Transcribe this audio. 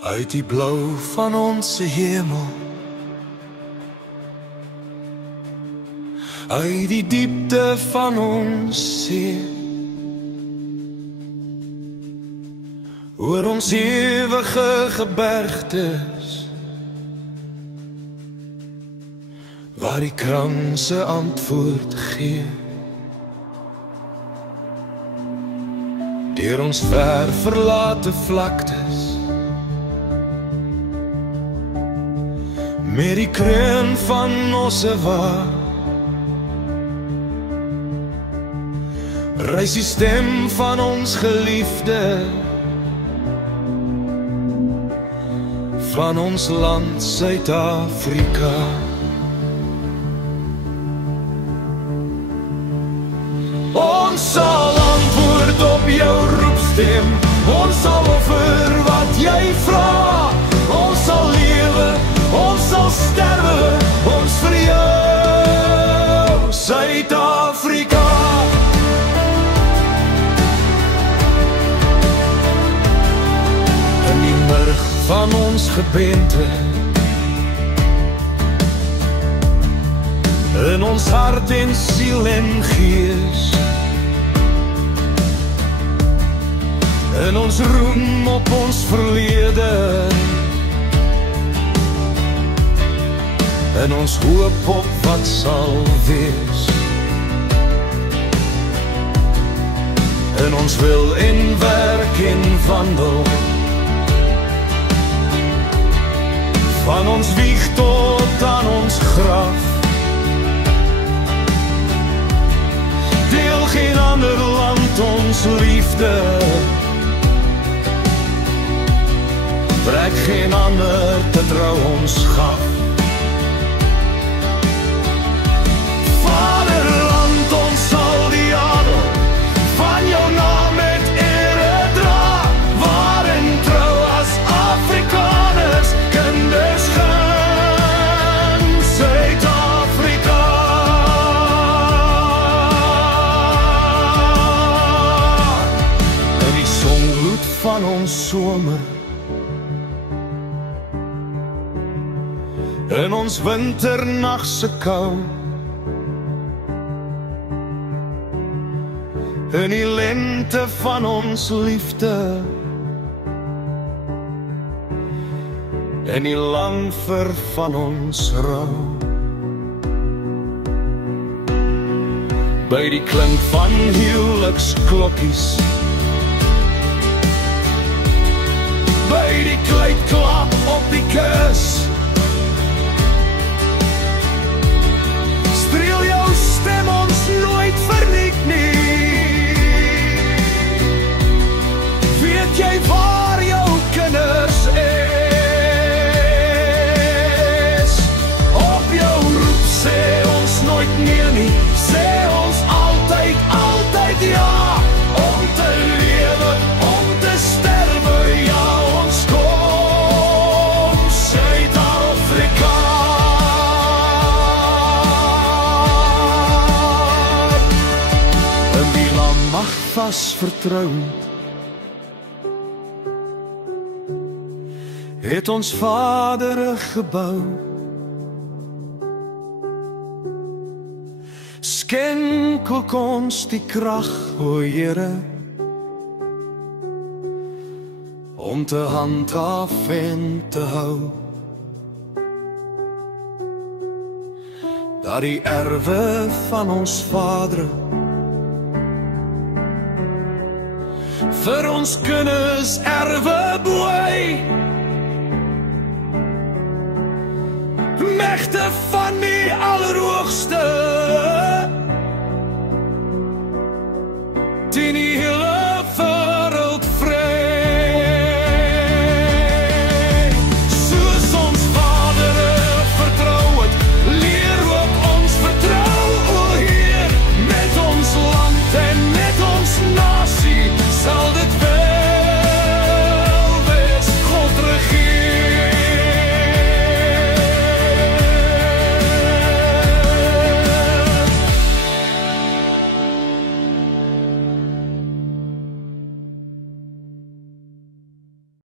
uit die blou van ons hemel, uit die diepte van ons see, oor ons ewige gebergtes, waar die kranse antwoord gee, deur ons ver verlate vlaktes, met die kreun van Ossewa, reis die stem van ons geliefde, van ons land Suid-Afrika. Ons sal antwoord op jou roepstem, ons sal offer wat jy vra, ons sal lewe, ons sal sterwe, ons vir jou, Suid-Afrika. In die murg van ons gebente, in ons hart en siel en gees, in ons roem op ons verlede, in ons hoop op wat sal wees, in ons wil en werk en wandel, van ons wieg tot aan ons graf, deel geen ander land ons liefde, trek geen ander te trou ons gaf. Vaderland, ons sal die adel van jou naam met ere dra, waar en trou as Afrikaners, kinders gaan Suid-Afrika. In die sonbloed van ons somer, in ons winternachtse kou, in die lente van ons liefde, in die lang ver van ons rou, by die klink van huweliksklokkies, by die kluitklap op die kus, streel jou stem ons nooit verniet nie. Weet jy waar jou kinders is? Op jou roep sê ons nooit nee nie, sê ons altyd, altyd ja, om te lewe, om te sterwe, ja, ons kom Suid-Afrika. Vas vertrouwd, het ons Vader gebou, skenk ook ons die krag, o Here, om te handhaaf en te hou, dat die erwe van ons Vader vir ons kinders erwe boei, Magte van die Allerhoogste.